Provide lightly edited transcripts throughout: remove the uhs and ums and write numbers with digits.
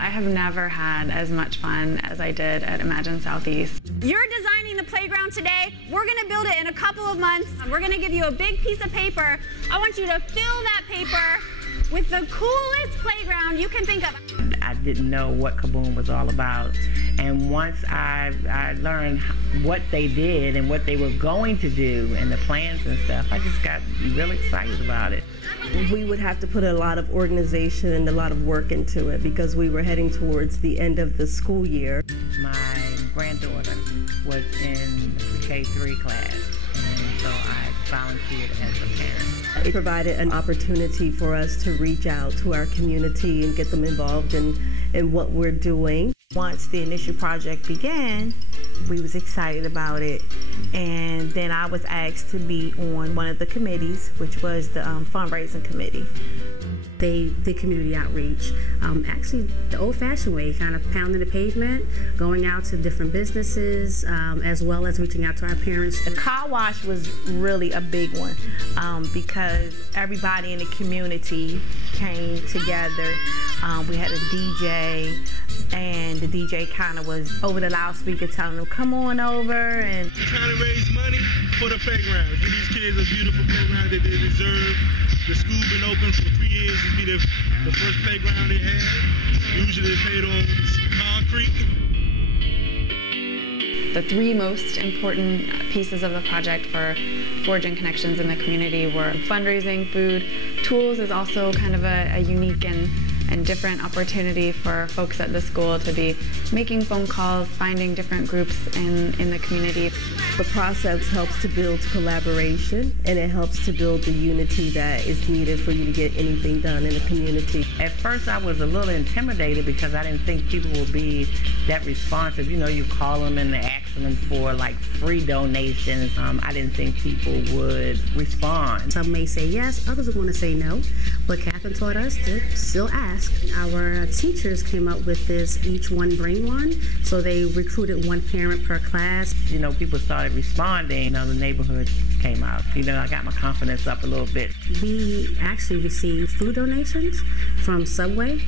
I have never had as much fun as I did at Imagine Southeast. You're designing the playground today. We're going to build it in a couple of months. We're going to give you a big piece of paper. I want you to fill that paper with the coolest playground you can think of. I didn't know what KaBOOM was all about. And once I learned what they did and what they were going to do and the plans and stuff, I just got really excited about it. We would have to put a lot of organization and a lot of work into it because we were heading towards the end of the school year. My granddaughter was in the K-3 class, and so I volunteered as a parent. It provided an opportunity for us to reach out to our community and get them involved in what we're doing. Once the initial project began, we was excited about it, and then I was asked to be on one of the committees, which was the fundraising committee. They did community outreach, actually the old-fashioned way, kind of pounding the pavement, going out to different businesses, as well as reaching out to our parents. The car wash was really a big one because everybody in the community came together. We had a DJ, and the DJ kind of was over the loudspeaker telling them, come on over. And we're trying to raise money for the playground. Give these kids a beautiful playground that they deserve. The school's been open for 3 years. This will be the first playground they had. Usually it's made on concrete. The three most important pieces of the project for forging connections in the community were fundraising, food. Tools is also kind of a unique and different opportunity for folks at the school to be making phone calls, finding different groups in the community. The process helps to build collaboration, and it helps to build the unity that is needed for you to get anything done in the community. At first I was a little intimidated because I didn't think people would be that responsive. You know, you call them and asking them for like free donations. I didn't think people would respond. Some may say yes, others are going to say no, but Catherine taught us to still ask. Our teachers came up with this each one bring one, so they recruited one parent per class. You know, people started responding. You know, the neighborhood came out. You know, I got my confidence up a little bit. We actually received food donations from Subway.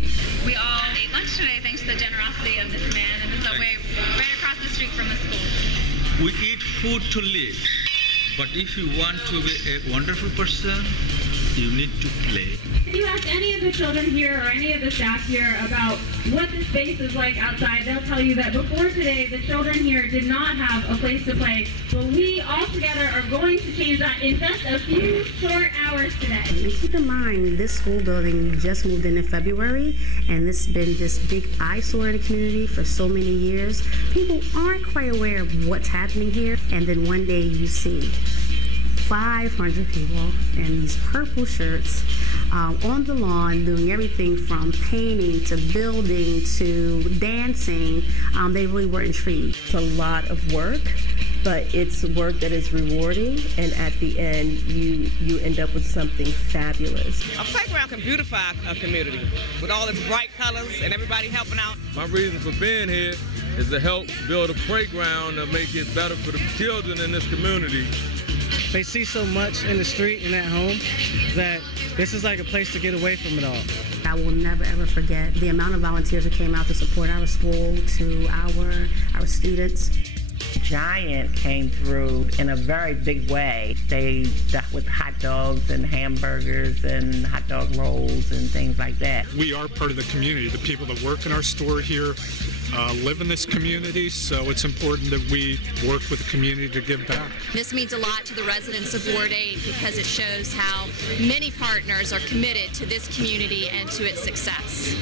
We all ate lunch today thanks to the generosity of this man and the Subway right across the street from the school. We eat food to live, but if you want to be a wonderful person, you need to play. If you ask any of the children here or any of the staff here about what the space is like outside, they'll tell you that before today, the children here did not have a place to play. But we all together are going to change that in just a few short hours today. And keep in mind, this school building just moved in February, and this has been this big eyesore in the community for so many years. People aren't quite aware of what's happening here, and then one day you see 500 people in these purple shirts on the lawn doing everything from painting to building to dancing. They really were intrigued. It's a lot of work, but it's work that is rewarding, and at the end you end up with something fabulous. A playground can beautify a community with all its bright colors and everybody helping out. My reason for being here is to help build a playground to make it better for the children in this community. They see so much in the street and at home that this is like a place to get away from it all. I will never ever forget the amount of volunteers that came out to support our school, to our students. Giant came through in a very big way. They with hot dogs and hamburgers and hot dog rolls and things like that. We are part of the community. The people that work in our store here live in this community, so it's important that we work with the community to give back. This means a lot to the residents of Ward 8 because it shows how many partners are committed to this community and to its success.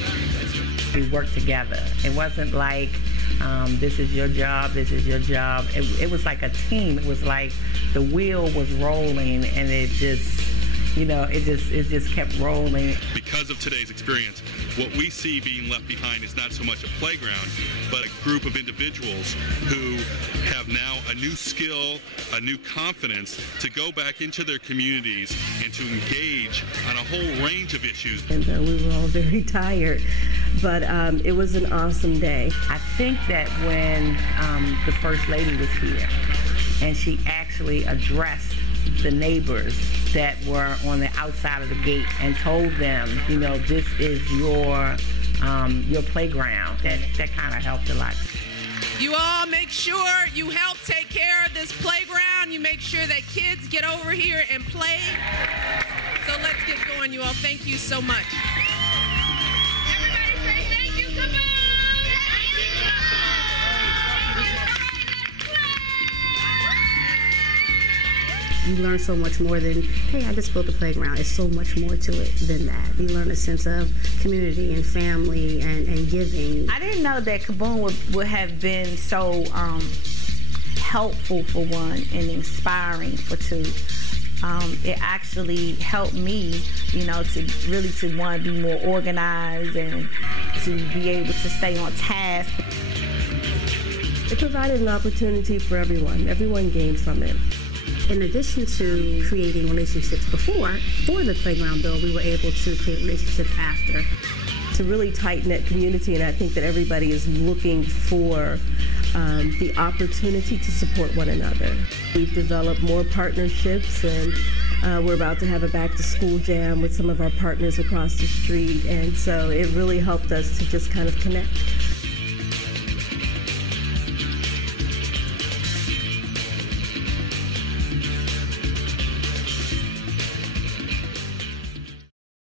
We worked together. It wasn't like this is your job, this is your job. It was like a team. It was like the wheel was rolling, and it just, you know, it just kept rolling. Because of today's experience, what we see being left behind is not so much a playground, but a group of individuals who have now a new skill, a new confidence to go back into their communities and to engage on a whole range of issues. And we were all very tired, but it was an awesome day. I think that when the First Lady was here and she actually addressed the neighbors that were on the outside of the gate and told them, you know, this is your playground. That kind of helped a lot. You all make sure you help take care of this playground. You make sure that kids get over here and play. So let's get going, you all. Thank you so much. Everybody say thank you, KaBOOM! You learn so much more than, hey, I just built a playground. It's so much more to it than that. You learn a sense of community and family and giving. I didn't know that KaBOOM would have been so helpful for one and inspiring for two. It actually helped me, you know, to really want to be more organized and to be able to stay on task. It provided an opportunity for everyone. Everyone gained from it. In addition to creating relationships before, for the playground build, we were able to create relationships after. It's a really tight-knit community, and I think that everybody is looking for the opportunity to support one another. We've developed more partnerships, and we're about to have a back-to-school jam with some of our partners across the street, and so it really helped us to just kind of connect.